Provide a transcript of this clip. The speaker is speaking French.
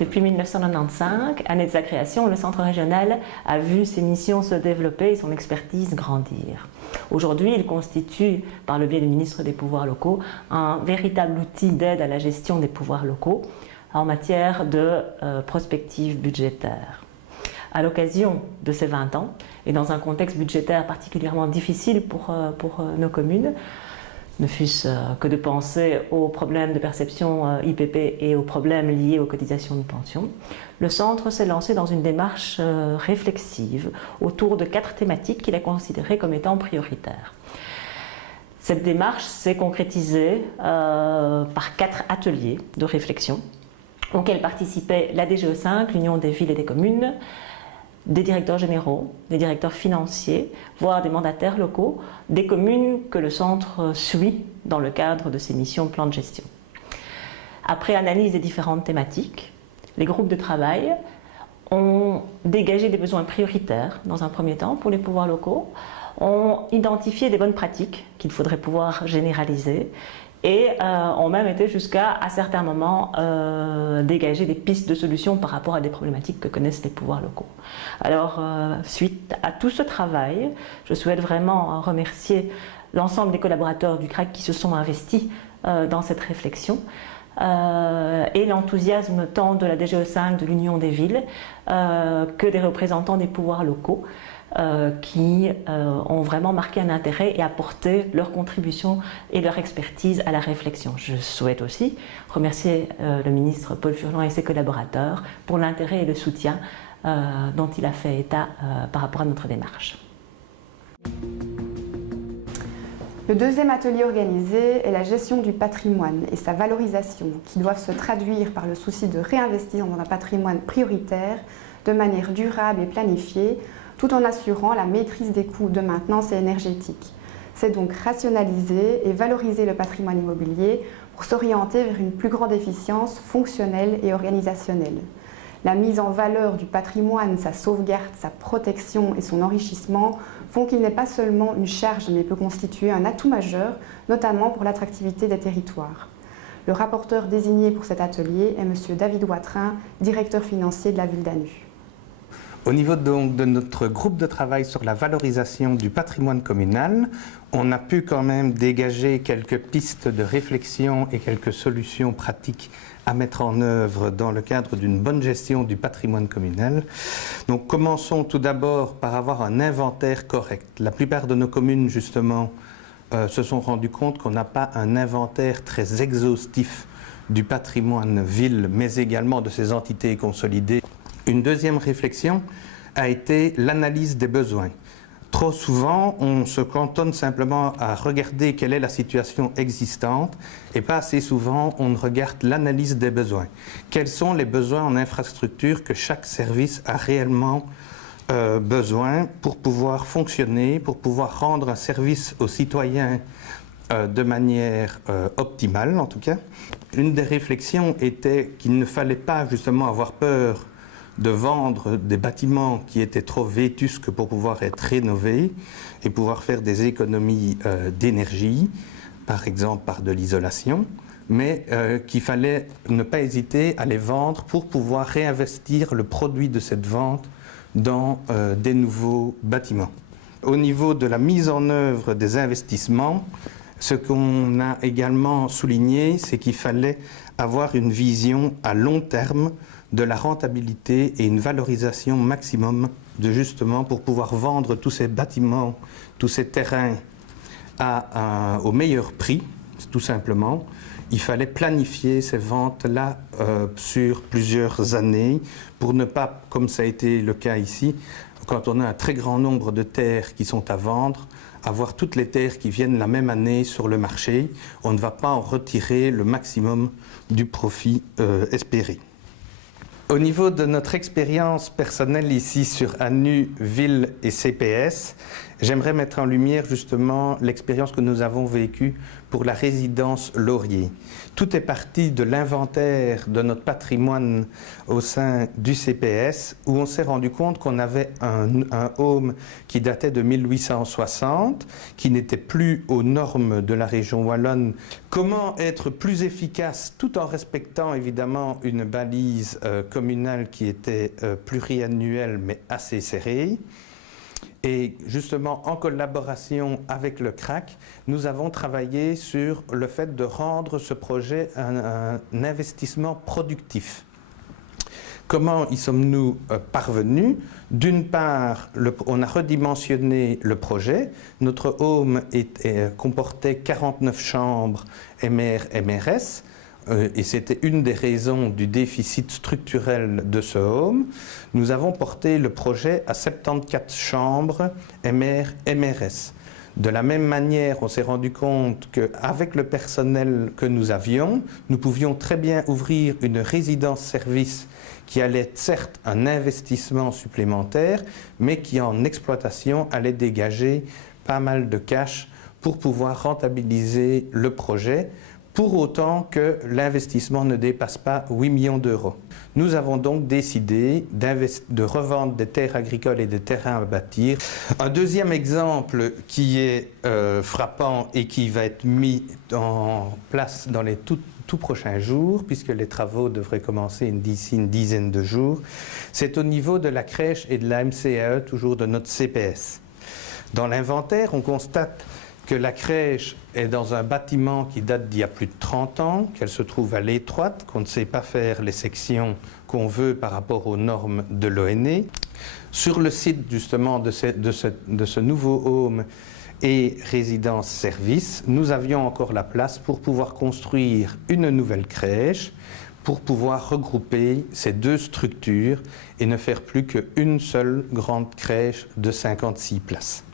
Depuis 1995, année de sa création, le centre régional a vu ses missions se développer et son expertise grandir. Aujourd'hui, il constitue, par le biais du ministre des Pouvoirs locaux, un véritable outil d'aide à la gestion des pouvoirs locaux en matière de prospective budgétaire. À l'occasion de ces 20 ans, et dans un contexte budgétaire particulièrement difficile pour nos communes, ne fût-ce que de penser aux problèmes de perception IPP et aux problèmes liés aux cotisations de pension, le centre s'est lancé dans une démarche réflexive autour de 4 thématiques qu'il a considérées comme étant prioritaires. Cette démarche s'est concrétisée par 4 ateliers de réflexion auxquels participaient la DGE5, l'Union des villes et des communes, des directeurs généraux, des directeurs financiers, voire des mandataires locaux, des communes que le centre suit dans le cadre de ses missions plan de gestion. Après analyse des différentes thématiques, les groupes de travail ont dégagé des besoins prioritaires dans un premier temps pour les pouvoirs locaux, ont identifié des bonnes pratiques qu'il faudrait pouvoir généraliser et ont même été jusqu'à, à certains moments, dégager des pistes de solutions par rapport à des problématiques que connaissent les pouvoirs locaux. Alors, suite à tout ce travail, je souhaite vraiment remercier l'ensemble des collaborateurs du CRAC qui se sont investis dans cette réflexion et l'enthousiasme tant de la DGE5, de l'Union des villes, que des représentants des pouvoirs locaux, qui ont vraiment marqué un intérêt et apporté leur contribution et leur expertise à la réflexion. Je souhaite aussi remercier le ministre Paul Furlan et ses collaborateurs pour l'intérêt et le soutien dont il a fait état par rapport à notre démarche. Le deuxième atelier organisé est la gestion du patrimoine et sa valorisation, qui doivent se traduire par le souci de réinvestir dans un patrimoine prioritaire de manière durable et planifiée, tout en assurant la maîtrise des coûts de maintenance et énergétique. C'est donc rationaliser et valoriser le patrimoine immobilier pour s'orienter vers une plus grande efficience fonctionnelle et organisationnelle. La mise en valeur du patrimoine, sa sauvegarde, sa protection et son enrichissement font qu'il n'est pas seulement une charge, mais peut constituer un atout majeur, notamment pour l'attractivité des territoires. Le rapporteur désigné pour cet atelier est M. David Watrin, directeur financier de la ville d'Anu. Au niveau donc de notre groupe de travail sur la valorisation du patrimoine communal, on a pu quand même dégager quelques pistes de réflexion et quelques solutions pratiques à mettre en œuvre dans le cadre d'une bonne gestion du patrimoine communal. Donc commençons tout d'abord par avoir un inventaire correct. La plupart de nos communes, justement, se sont rendues compte qu'on n'a pas un inventaire très exhaustif du patrimoine ville, mais également de ses entités consolidées. Une deuxième réflexion a été l'analyse des besoins. Trop souvent, on se cantonne simplement à regarder quelle est la situation existante et pas assez souvent, on regarde l'analyse des besoins. Quels sont les besoins en infrastructure que chaque service a réellement besoin pour pouvoir fonctionner, pour pouvoir rendre un service aux citoyens de manière optimale en tout cas. Une des réflexions était qu'il ne fallait pas justement avoir peur de vendre des bâtiments qui étaient trop vétustes pour pouvoir être rénovés et pouvoir faire des économies d'énergie, par exemple par de l'isolation, mais qu'il fallait ne pas hésiter à les vendre pour pouvoir réinvestir le produit de cette vente dans des nouveaux bâtiments. Au niveau de la mise en œuvre des investissements, ce qu'on a également souligné, c'est qu'il fallait avoir une vision à long terme de la rentabilité et une valorisation maximum de justement pour pouvoir vendre tous ces bâtiments, tous ces terrains au meilleur prix, tout simplement. Il fallait planifier ces ventes-là sur plusieurs années pour ne pas, comme ça a été le cas ici, quand on a un très grand nombre de terres qui sont à vendre, avoir toutes les terres qui viennent la même année sur le marché, on ne va pas en retirer le maximum du profit espéré. Au niveau de notre expérience personnelle ici sur ANU, Ville et CPS, j'aimerais mettre en lumière justement l'expérience que nous avons vécue pour la résidence Laurier. Tout est parti de l'inventaire de notre patrimoine au sein du CPS où on s'est rendu compte qu'on avait un home qui datait de 1860, qui n'était plus aux normes de la région wallonne. Comment être plus efficace tout en respectant évidemment une balise communale qui était pluriannuelle mais assez serrée. Et justement, en collaboration avec le CRAC, nous avons travaillé sur le fait de rendre ce projet un investissement productif. Comment y sommes-nous parvenus? D'une part, on a redimensionné le projet. Notre home comportait 49 chambres MR-MRS. Et c'était une des raisons du déficit structurel de ce home. Nous avons porté le projet à 74 chambres MR-MRS. De la même manière, on s'est rendu compte qu'avec le personnel que nous avions, nous pouvions très bien ouvrir une résidence-service qui allait être certes un investissement supplémentaire, mais qui en exploitation allait dégager pas mal de cash pour pouvoir rentabiliser le projet, pour autant que l'investissement ne dépasse pas 8 millions d'euros. Nous avons donc décidé de revendre des terres agricoles et des terrains à bâtir. Un deuxième exemple qui est frappant et qui va être mis en place dans les tout prochains jours, puisque les travaux devraient commencer d'ici une dizaine de jours, c'est au niveau de la crèche et de la MCAE, toujours de notre CPS. Dans l'inventaire, on constate que la crèche est dans un bâtiment qui date d'il y a plus de 30 ans, qu'elle se trouve à l'étroite, qu'on ne sait pas faire les sections qu'on veut par rapport aux normes de l'ONE. Sur le site justement de ce nouveau home et résidence-service, nous avions encore la place pour pouvoir construire une nouvelle crèche, pour pouvoir regrouper ces deux structures et ne faire plus qu'une seule grande crèche de 56 places.